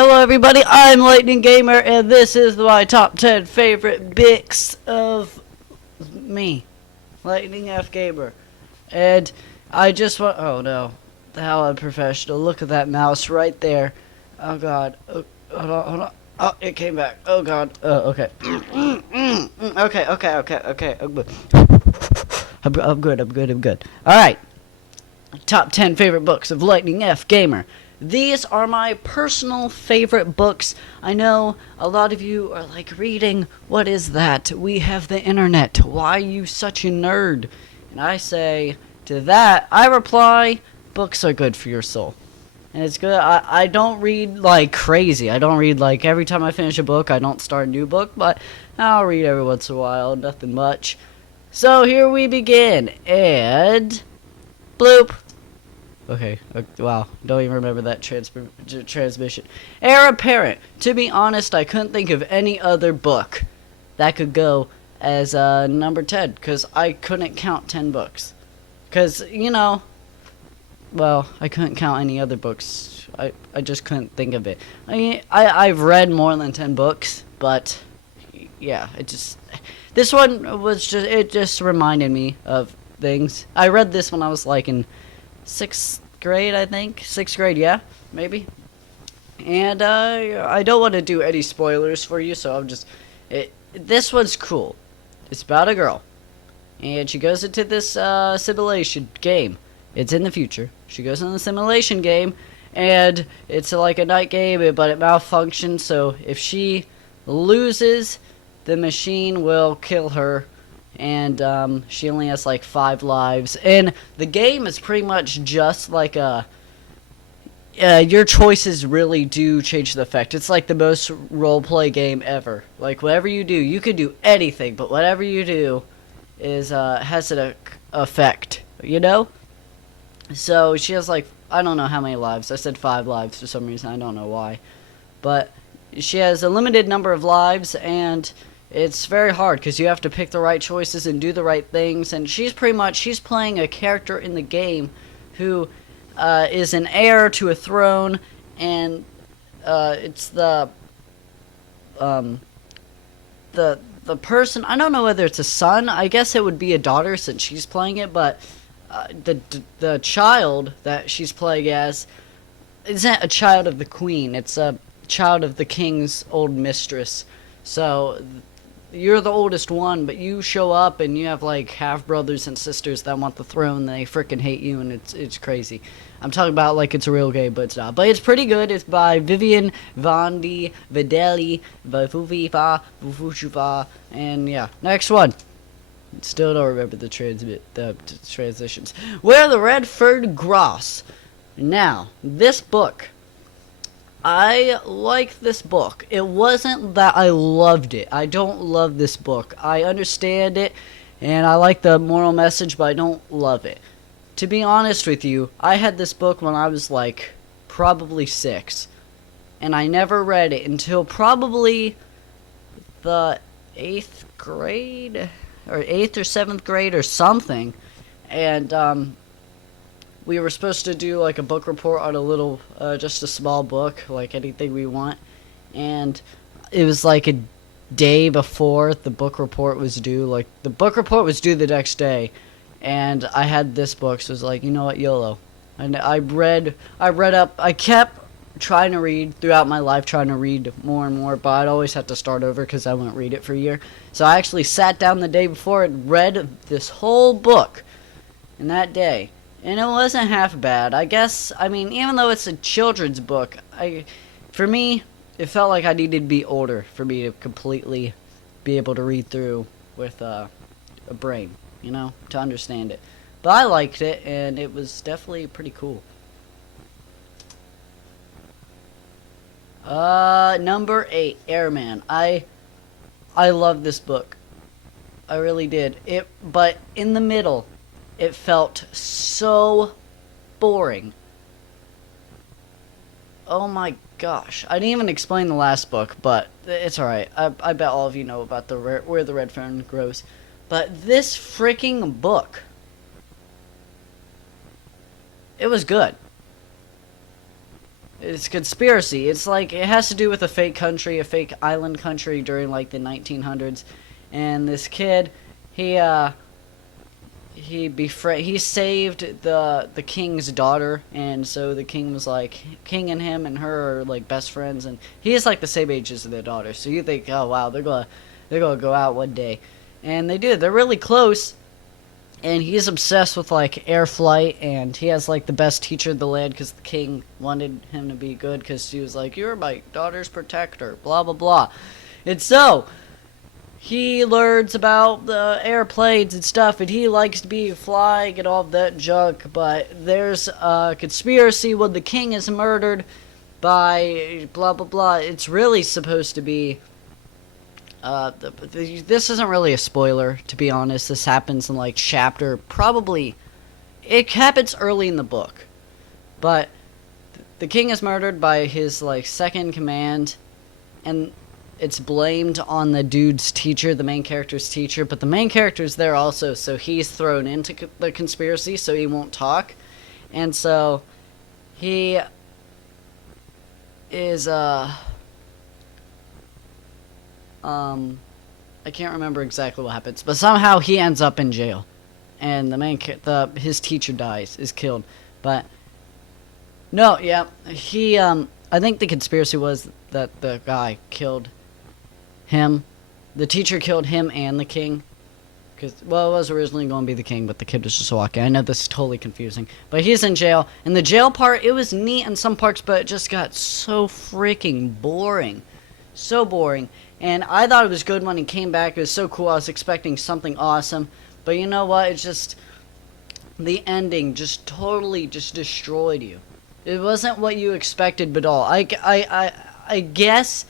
Hello everybody, I'm Lightning Gamer, and this is my top 10 favorite bits of me, Lightning F Gamer. And I just want, oh no, how unprofessional, look at that mouse right there. Oh god, oh, hold on, oh, it came back, oh god, okay. Okay, I'm good. Alright, top 10 favorite books of Lightning F Gamer. These are my personal favorite books. I know a lot of you are like, reading, what is that? We have the internet. Why are you such a nerd? And I say, to that, I reply, books are good for your soul. And it's good. I don't read like crazy. I don't read like every time I finish a book, I don't start a new book, but I'll read every once in a while, nothing much. So here we begin, and bloop. Okay, wow, don't even remember that transmission. Heir Apparent. To be honest, I couldn't think of any other book that could go as number 10, because I couldn't count 10 books. Because, you know, well, I couldn't count any other books. I just couldn't think of it. I mean, I've read more than 10 books, but, yeah, this one was it just reminded me of things. I read this when I was like in 6th grade, I think. 6th grade, yeah, maybe. And I don't want to do any spoilers for you, so I'm just... this one's cool. It's about a girl. And she goes into this simulation game. It's in the future. She goes in the simulation game, and it's like a night game, but it malfunctions, so if she loses, the machine will kill her. And she only has like 5 lives, and the game is pretty much just like your choices really do change the effect. It's like the most roleplay game ever. Like whatever you do, you can do anything, but whatever you do is has an effect, you know. So she has like, I don't know how many lives. I said 5 lives for some reason. I don't know why, but she has a limited number of lives, and it's very hard because you have to pick the right choices and do the right things. And she's playing a character in the game who is an heir to a throne, and it's the person. I don't know whether it's a son. I guess it would be a daughter since she's playing it, but the child that she's playing as isn't a child of the queen. It's a child of the king's old mistress. So you're the oldest one, but you show up and you have like half brothers and sisters that want the throne. And they freaking hate you, and it's crazy. I'm talking about like it's a real game, but it's not. But it's pretty good. It's by Vivian Vandi Videli, and yeah. Next one. Still don't remember the transitions. Where the Red Fern Grows. Now, this book. I like this book. It wasn't that I loved it. I don't love this book. I understand it, and I like the moral message, but I don't love it. To be honest with you, I had this book when I was like probably 6, and I never read it until probably the 8th grade, or 8th or 7th grade or something, and we were supposed to do like a book report on a little, just a small book, like anything we want. And it was like a day before the book report was due. Like the book report was due the next day, and I had this book, so it was like, you know what, YOLO. And I read up. I kept trying to read throughout my life, trying to read more and more, but I'd always have to start over because I wouldn't read it for a year. So I actually sat down the day before and read this whole book in that day. And it wasn't half bad. I guess, I mean, even though it's a children's book, for me, it felt like I needed to be older for me to completely be able to read through with a brain, you know, to understand it. But I liked it, and it was definitely pretty cool. Number 8, Airman. I love this book. I really did. But in the middle, it felt so boring. Oh my gosh. I didn't even explain the last book, but it's alright. I bet all of you know about where the Red Fern Grows. But this freaking book, it was good. It's conspiracy. It's like it has to do with a fake country, a fake island country during like the 1900s, and this kid, he he saved the king's daughter, and so the king was like, king and him and her are like best friends, and he is like the same age as their daughter. So you think, oh wow, they're gonna go out one day, and they do. They're really close. And he's obsessed with like air flight, and he has like the best teacher in the land because the king wanted him to be good because he was like, "You're my daughter's protector," blah blah blah. And so he learns about the airplanes and stuff, and he likes to be flying and all that junk. But there's a conspiracy when the king is murdered by blah blah blah. It's really supposed to be this isn't really a spoiler, to be honest. This happens in like chapter, probably, it happens early in the book, but the king is murdered by his like second command, and it's blamed on the dude's teacher, the main character's teacher, but the main character's there also, so he's thrown into the conspiracy, so he won't talk, and so he is I can't remember exactly what happens, but somehow he ends up in jail, and his teacher is killed. But no, yeah, I think the conspiracy was that the guy killed him, the teacher killed him and the king, because well, it was originally going to be the king, but the kid was just walking. I know this is totally confusing, but he's in jail, and the jail part, it was neat in some parts, but it just got so freaking boring, so boring. And I thought it was good when he came back. It was so cool. I was expecting something awesome. But you know what? It's just, the ending just totally just destroyed you. It wasn't what you expected at all. I guess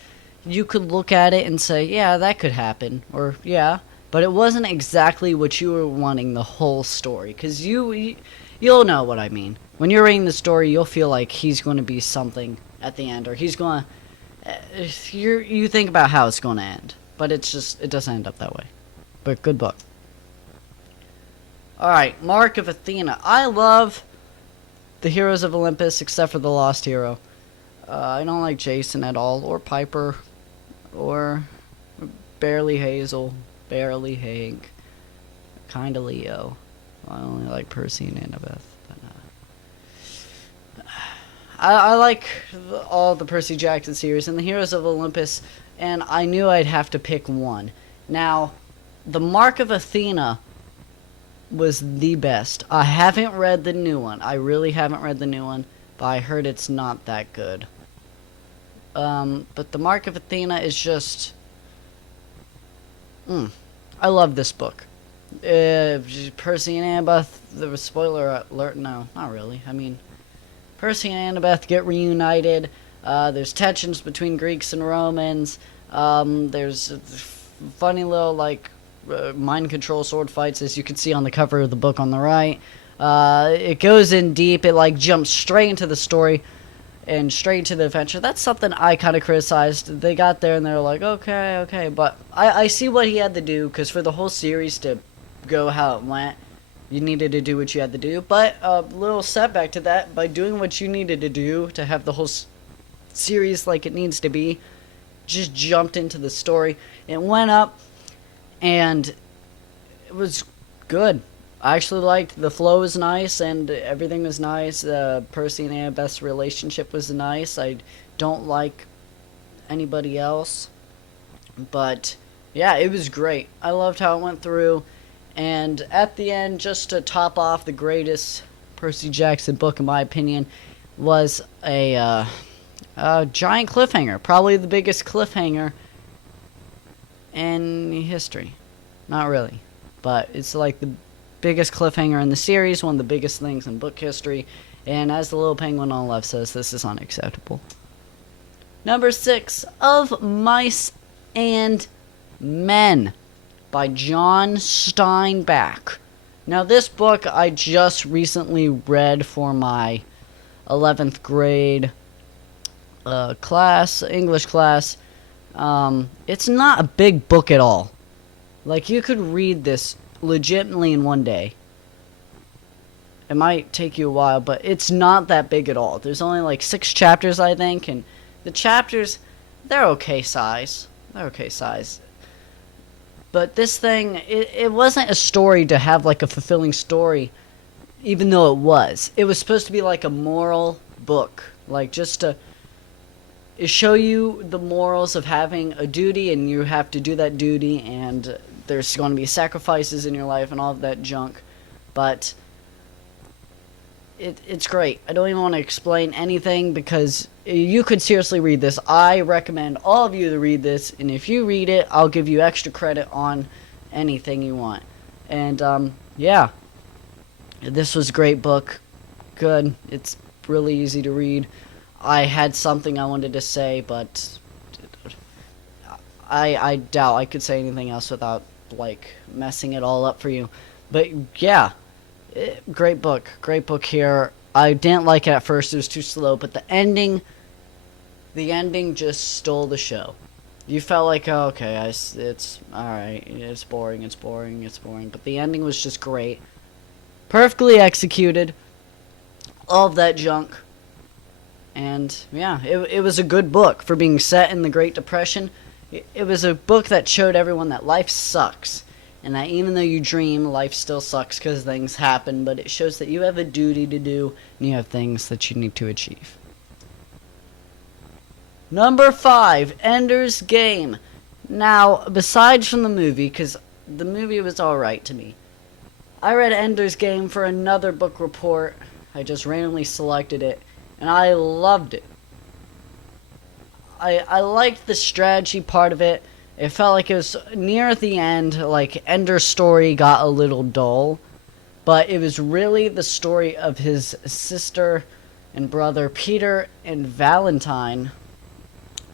you could look at it and say, yeah, that could happen. Or, yeah. But it wasn't exactly what you were wanting the whole story. Because you'll know what I mean. When you're reading the story, you'll feel like he's going to be something at the end. Or he's going to... you think about how it's going to end, but it doesn't end up that way. But good book. Alright, Mark of Athena. I love the Heroes of Olympus except for the Lost Hero. I don't like Jason at all, or Piper, or barely Hazel, barely Hank, kinda Leo. I only like Percy and Annabeth. I like all the Percy Jackson series and the Heroes of Olympus, and I knew I'd have to pick one. Now, the Mark of Athena was the best. I haven't read the new one. I really haven't read the new one, but I heard it's not that good. But the Mark of Athena is just... I love this book. Percy and Annabeth, the spoiler alert, no, not really. I mean... Percy and Annabeth get reunited. There's tensions between Greeks and Romans. There's funny little, like, mind control sword fights, as you can see on the cover of the book on the right. It goes in deep. It, like, jumps straight into the story and straight into the adventure. That's something I kind of criticized. They got there and they were like, okay. But I see what he had to do, because for the whole series to go how it went, you needed to do what you had to do. But a little setback to that, by doing what you needed to do to have the whole series like it needs to be, just jumped into the story. It went up, and it was good. I actually liked the flow was nice, and everything was nice. Percy and Annabeth's relationship was nice. I don't like anybody else. But, yeah, it was great. I loved how it went through. And at the end, just to top off the greatest Percy Jackson book, in my opinion, was a giant cliffhanger. Probably the biggest cliffhanger in history. Not really. But it's like the biggest cliffhanger in the series, one of the biggest things in book history. And as the little penguin on the left says, this is unacceptable. Number 6, Of Mice and Men, by John Steinbeck. Now, this book I just recently read for my 11th grade English class. It's not a big book at all. Like, you could read this legitimately in one day. It might take you a while, but it's not that big at all. There's only like 6 chapters, I think, and the chapters, they're okay size. They're okay size. But this thing, it wasn't a story to have like a fulfilling story, even though it was. It was supposed to be like a moral book, like just to show you the morals of having a duty, and you have to do that duty, and there's going to be sacrifices in your life and all of that junk. But it's great. I don't even want to explain anything because you could seriously read this. I recommend all of you to read this, and if you read it, I'll give you extra credit on anything you want. And yeah, this was a great book. Good. It's really easy to read. I had something I wanted to say, but I doubt I could say anything else without like messing it all up for you. But yeah, great book here. I didn't like it at first; it was too slow. But the ending just stole the show. You felt like, oh, okay, it's all right. It's boring. But the ending was just great, perfectly executed. All of that junk. And yeah, it was a good book for being set in the Great Depression. It was a book that showed everyone that life sucks, and that even though you dream, life still sucks because things happen, but it shows that you have a duty to do, and you have things that you need to achieve. Number 5, Ender's Game. Now, besides from the movie, because the movie was alright to me, I read Ender's Game for another book report. I just randomly selected it, and I loved it. I liked the strategy part of it. It felt like it was near the end, like Ender's story got a little dull, but it was really the story of his sister and brother, Peter and Valentine.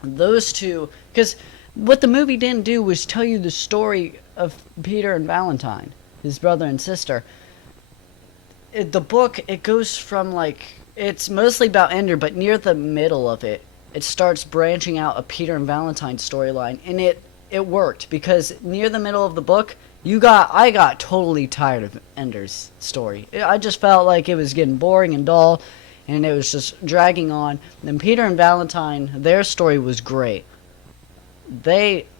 Those two, because what the movie didn't do was tell you the story of Peter and Valentine, his brother and sister. The book, it goes from like, it's mostly about Ender, but near the middle of it, it starts branching out a Peter and Valentine storyline, and it worked because near the middle of the book, I got totally tired of Ender's story. I just felt like it was getting boring and dull, and it was just dragging on. And then Peter and Valentine, their story was great.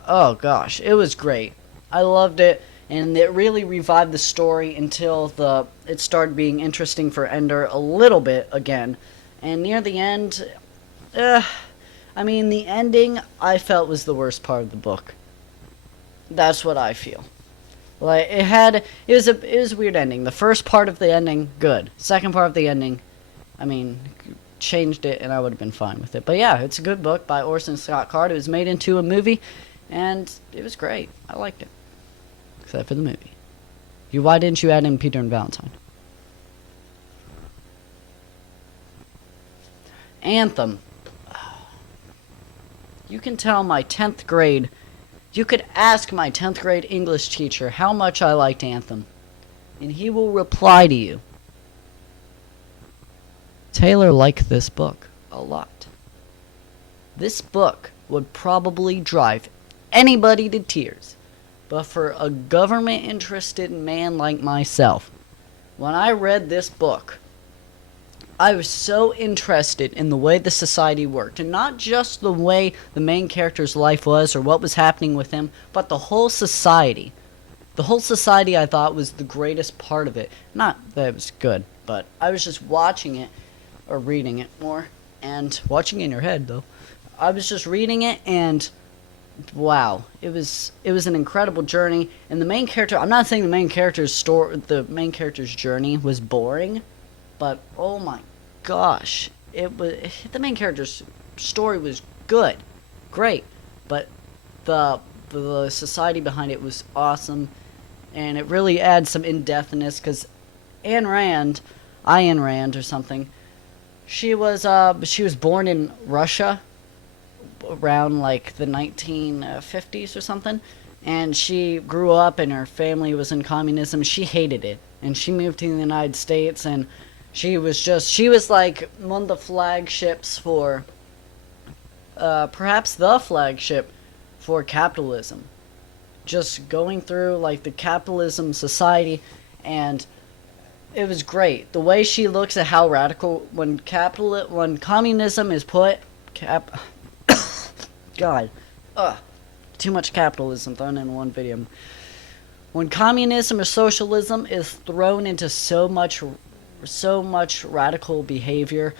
Oh gosh, it was great. I loved it, and it really revived the story until it started being interesting for Ender a little bit again. And near the end, the ending I felt was the worst part of the book. That's what I feel. Like it was a weird ending. The first part of the ending, good. Second part of the ending, changed it and I would have been fine with it. But yeah, it's a good book by Orson Scott Card. It was made into a movie, and it was great. I liked it, except for the movie. Why didn't you add in Peter and Valentine? Anthem. You can tell my 10th grade, you could ask my 10th grade English teacher how much I liked Anthem, and he will reply to you. Taylor liked this book a lot. This book would probably drive anybody to tears, but for a government-interested man like myself, when I read this book, I was so interested in the way the society worked, and not just the way the main character's life was or what was happening with him, but the whole society. The whole society I thought was the greatest part of it. Not that it was good, but I was just watching it, or reading it more, and watching it in your head though. I was just reading it, and wow, it was an incredible journey. And the main character, I'm not saying the main character's journey was boring, but oh my gosh, the main character's story was good, great, but the society behind it was awesome, and it really adds some in-depthness because Ayn Rand or something, she was born in Russia around like the 1950s or something, and she grew up and her family was in communism. She hated it, and she moved to the United States, and she was like one of the flagships for, perhaps the flagship for capitalism. Just going through like the capitalism society, and it was great. The way she looks at how radical when communism is put cap God, ugh, too much capitalism thrown in one video. When communism or socialism is thrown into so much radical behavior,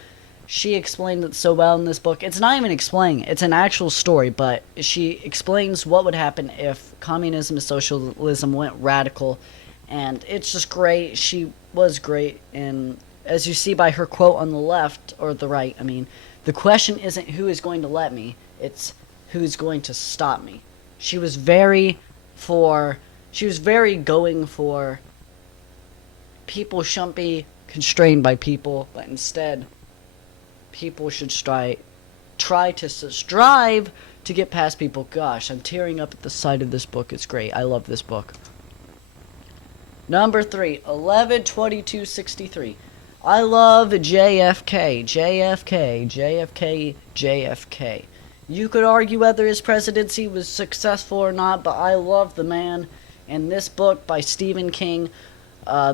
she explained it so well in this book. It's not even explaining, it's an actual story, but she explains what would happen if communism and socialism went radical, and it's just great. She was great, and as you see by her quote on the left, or the right, I mean, the question isn't who is going to let me, it's who's going to stop me. She was very going for people shouldn't be constrained by people, but instead people should try to strive to get past people. Gosh, I'm tearing up at the sight of this book. It's great. I love this book. Number 3, 11/22/63. I love JFK. JFK. JFK. JFK. You could argue whether his presidency was successful or not, but I love the man. And this book by Stephen King,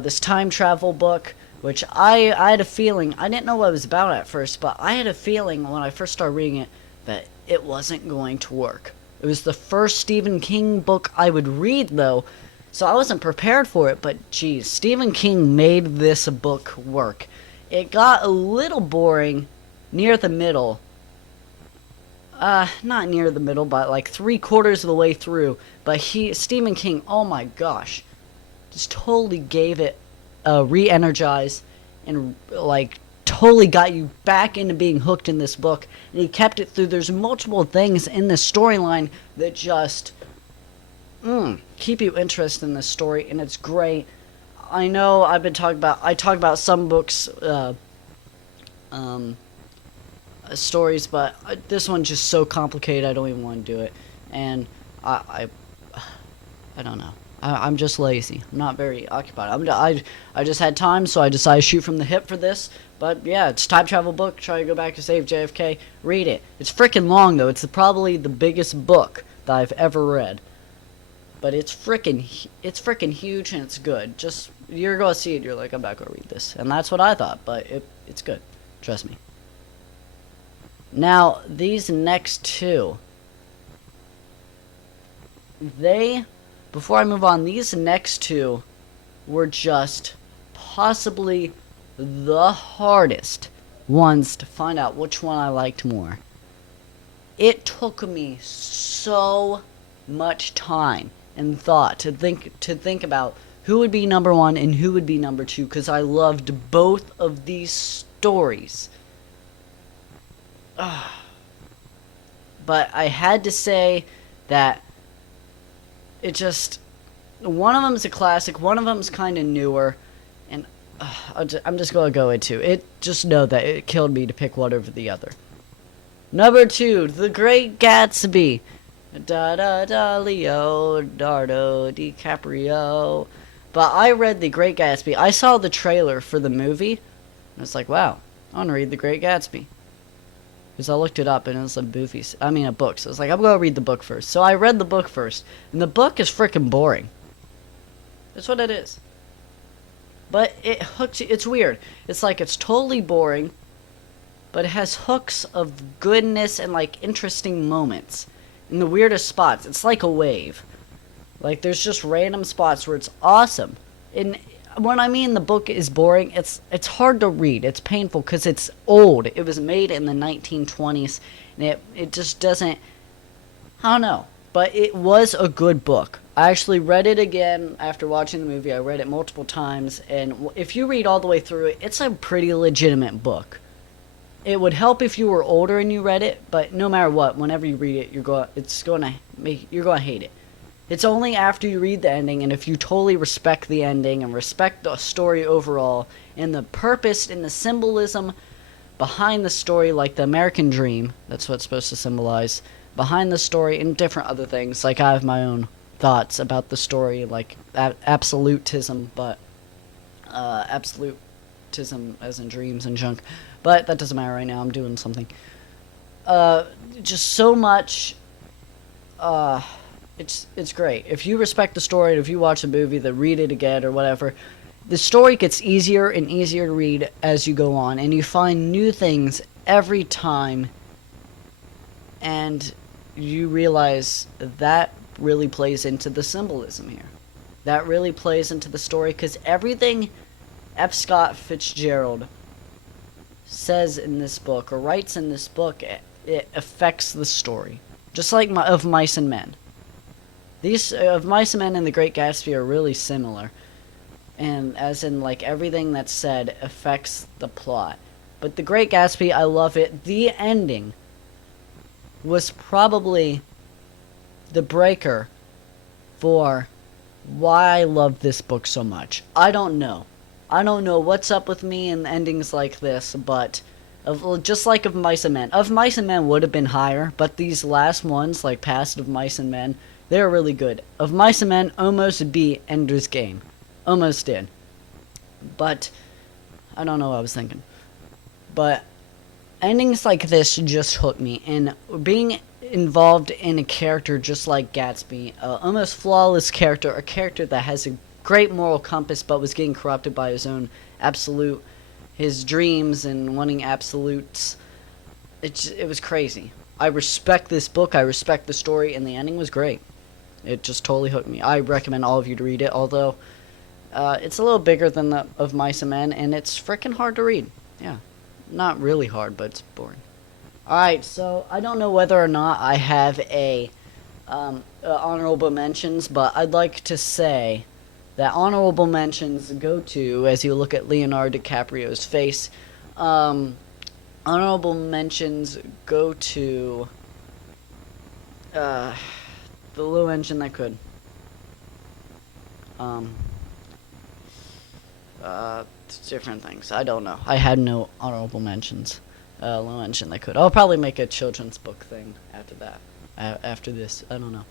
this time travel book, which I had a feeling, I didn't know what it was about at first, but I had a feeling when I first started reading it that it wasn't going to work. It was the first Stephen King book I would read, though, so I wasn't prepared for it, but geez, Stephen King made this book work. It got a little boring near the middle. Not near the middle, but like 3/4 of the way through. But Stephen King, oh my gosh, just totally gave it a re-energize and like totally got you back into being hooked in this book. And he kept it through. There's multiple things in this storyline that just keep you interested in this story, and it's great. I know I talk about some books, stories, but this one's just so complicated I don't even want to do it, and I don't know. I'm just lazy. I'm not very occupied. I just had time, so I decided to shoot from the hip for this. But yeah, it's a time travel book. Try to go back to save JFK. Read it. It's freaking long though. It's probably the biggest book that I've ever read. But it's freaking huge and it's good. Just you're gonna see it. You're like, I'm not gonna read this, and that's what I thought. But it's good. Trust me. Now these next two, before I move on, these next two were just possibly the hardest ones to find out which one I liked more. It took me so much time and thought to think about who would be number 1 and who would be number 2, because I loved both of these stories. But I had to say that it just, one of them is a classic, one of them is kind of newer, and I'm just going to go into it. Just know that it killed me to pick one over the other. Number 2, The Great Gatsby. Leonardo DiCaprio. But I read The Great Gatsby. I saw the trailer for the movie, and it's like, wow, I want to read The Great Gatsby. Because I looked it up, and it was a book. So I was like, I'm going to read the book first. So I read the book first, and the book is freaking boring. That's what it is. But it hooks you. It's weird. It's like it's totally boring, but it has hooks of goodness and like interesting moments in the weirdest spots. It's like a wave. Like there's just random spots where it's awesome. And when I mean the book is boring, it's hard to read. It's painful because it's old. It was made in the 1920s, and it just doesn't. I don't know. But it was a good book. I actually read it again after watching the movie. I read it multiple times, and if you read all the way through it, it's a pretty legitimate book. It would help if you were older and you read it, but no matter what, whenever you read it, you're gonna hate it. It's only after you read the ending, and if you totally respect the ending and respect the story overall and the purpose and the symbolism behind the story, like the American dream, that's what it's supposed to symbolize, behind the story and different other things. Like I have my own thoughts about the story, like absolutism, but absolutism as in dreams and junk. But that doesn't matter right now. I'm doing something. Just so much. It's great. If you respect the story, if you watch a movie, then read it again or whatever, the story gets easier and easier to read as you go on, and you find new things every time, and you realize that really plays into the symbolism here. That really plays into the story, because everything F. Scott Fitzgerald says in this book, or writes in this book, it affects the story. Just like of Mice and Men. These, of Mice and Men and The Great Gatsby are really similar. And as in, like, everything that's said affects the plot. But The Great Gatsby, I love it. The ending was probably the breaker for why I love this book so much. I don't know. I don't know what's up with me and endings like this, but just like of Mice and Men. Of Mice and Men would have been higher, but these last ones, like past of Mice and Men, they're really good. Of Mice and Men almost beat Ender's Game. Almost did. But I don't know what I was thinking. But endings like this just hook me. And being involved in a character just like Gatsby, almost flawless character, a character that has a great moral compass but was getting corrupted by his own absolute, his dreams and wanting absolutes. It was crazy. I respect this book, I respect the story, and the ending was great. It just totally hooked me. I recommend all of you to read it, although it's a little bigger than the of Mice and Men, and it's freaking hard to read. Yeah. Not really hard, but it's boring. Alright, so I don't know whether or not I have a honorable mentions, but I'd like to say that honorable mentions go to, as you look at Leonardo DiCaprio's face, honorable mentions go to the little engine that could. Different things. I don't know. I had no honorable mentions. Low engine that could. I'll probably make a children's book thing after that. After this. I don't know.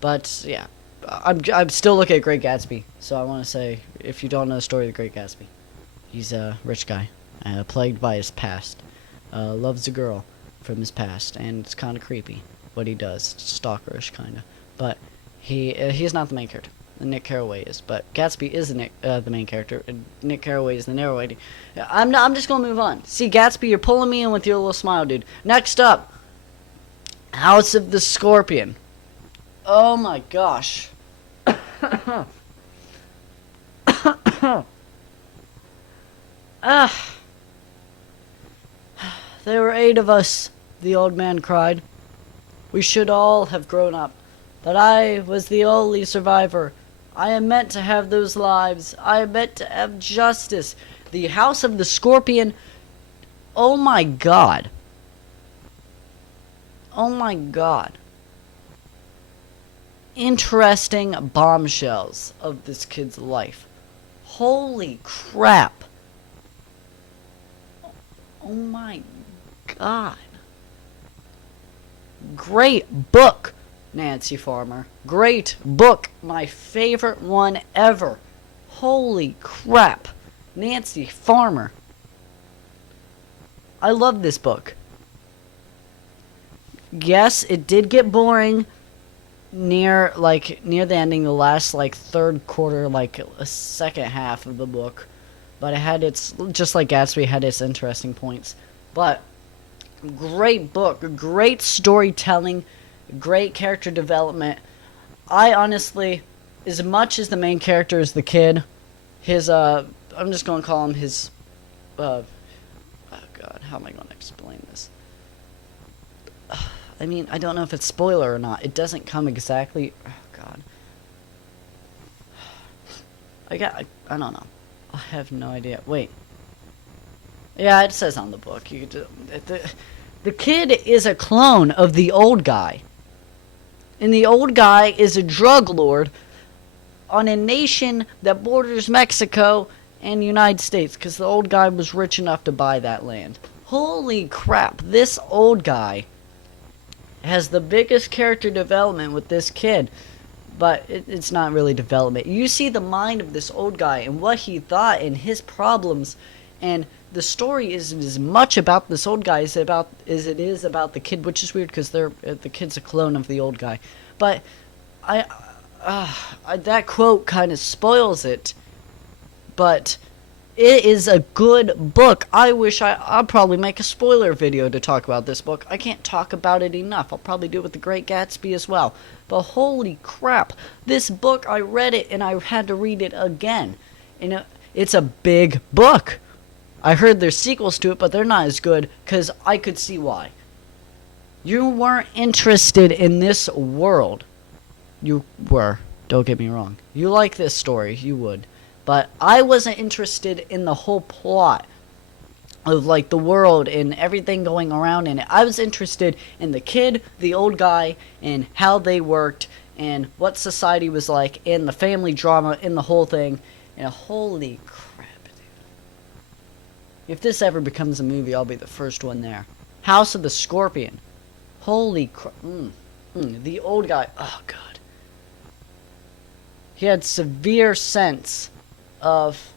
But, yeah. I'm still looking at Great Gatsby. So I want to say, if you don't know the story of the Great Gatsby, he's a rich guy. Plagued by his past. Loves a girl from his past. And it's kind of creepy what he does. It's stalkerish, kind of. But he's not the main character. Nick Carraway is, but Gatsby is the main character, and Nick Carraway is the narrator. I'm just gonna move on. See, Gatsby, you're pulling me in with your little smile, dude. Next up, House of the Scorpion. Oh my gosh. There were 8 of us, the old man cried. We should all have grown up, but I was the only survivor. I am meant to have those lives. I am meant to have justice. The House of the Scorpion. Oh my god. Oh my god. Interesting bombshells of this kid's life. Holy crap. Oh my god. Great book. Nancy Farmer. Great book. My favorite one ever. Holy crap. Nancy Farmer. I love this book. Yes, it did get boring near the ending, the last third quarter, a second half of the book. But it had its, just like Gatsby, had its interesting points. But great book, great storytelling, great character development. I honestly, as much as the main character is the kid, his I'm just gonna call him his oh god, how am I gonna explain this? I mean, I don't know if it's spoiler or not. It doesn't come exactly. Oh god. I don't know. I have no idea. Wait. Yeah, it says on the book. The kid is a clone of the old guy. And the old guy is a drug lord on a nation that borders Mexico and the United States, because the old guy was rich enough to buy that land. Holy crap, this old guy has the biggest character development with this kid. But it's not really development. You see the mind of this old guy and what he thought and his problems, and the story is as much about this old guy as it is about the kid, which is weird because the kid's a clone of the old guy. But that quote kind of spoils it. but it is a good book. I'll probably make a spoiler video to talk about this book. I can't talk about it enough. I'll probably do it with The Great Gatsby as well. But holy crap, this book, I read it and I had to read it again. And it's a big book. I heard there's sequels to it, but they're not as good, because I could see why. You weren't interested in this world. You were. Don't get me wrong. You like this story. You would. But I wasn't interested in the whole plot of, like, the world and everything going around in it. I was interested in the kid, the old guy, and how they worked, and what society was like, and the family drama in the whole thing. And holy crap, dude. If this ever becomes a movie, I'll be the first one there. House of the Scorpion. Holy crap. The old guy. Oh, God. He had severe sense of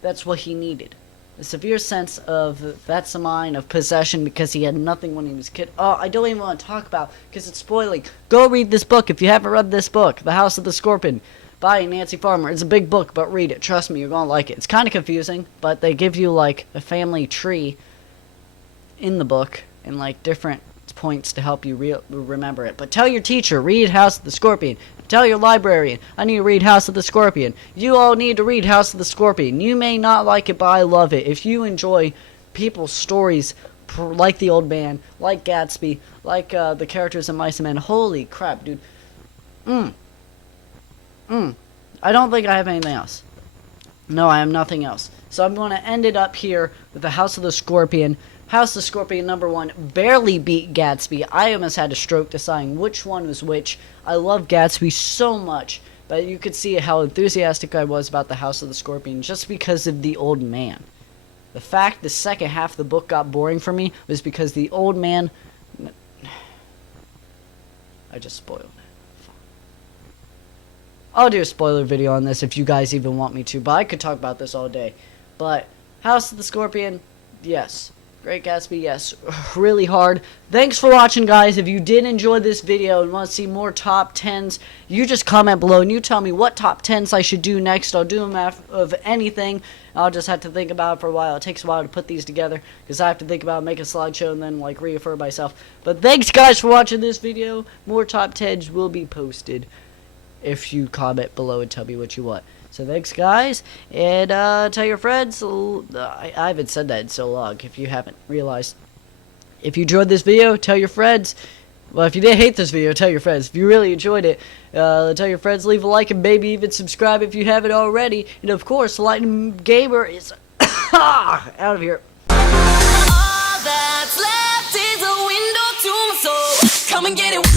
that's what he needed. A severe sense of that's a mine, of possession, because he had nothing when he was a kid. Oh, I don't even want to talk about, because it's spoiling. Go read this book if you haven't read this book, The House of the Scorpion by Nancy Farmer. It's a big book, but read it. Trust me, you're going to like it. It's kind of confusing, but they give you, like, a family tree in the book and, like, different points to help you remember it. But tell your teacher, read House of the Scorpion. Tell your librarian, I need to read House of the Scorpion. You all need to read House of the Scorpion. You may not like it, but I love it. If you enjoy people's stories like the old man, like Gatsby, like the characters in Mice and Men, holy crap, dude. I don't think I have anything else. No, I have nothing else. So I'm going to end it up here with the House of the Scorpion. House of the Scorpion #1 barely beat Gatsby. I almost had a stroke deciding which one was which. I love Gatsby so much, but you could see how enthusiastic I was about the House of the Scorpion just because of the old man. The fact the second half of the book got boring for me was because the old man... I just spoiled it. I'll do a spoiler video on this if you guys even want me to, but I could talk about this all day. But House of the Scorpion, yes. Great Gatsby, yes. Really hard. Thanks for watching, guys. If you did enjoy this video and want to see more top 10s, you just comment below and you tell me what top 10s I should do next. I'll do them of anything. I'll just have to think about it for a while. It takes a while to put these together because I have to think about make a slideshow and then, like, refer myself. But thanks, guys, for watching this video. More top 10s will be posted if you comment below and tell me what you want. So thanks, guys, and tell your friends. I haven't said that in so long, if you haven't realized. If you enjoyed this video, tell your friends. Well, if you did hate this video, tell your friends. If you really enjoyed it, tell your friends, leave a like, and maybe even subscribe if you haven't already. And of course, Lightning Gamer is out of here. All that's left is a window to my soul. Come and get it.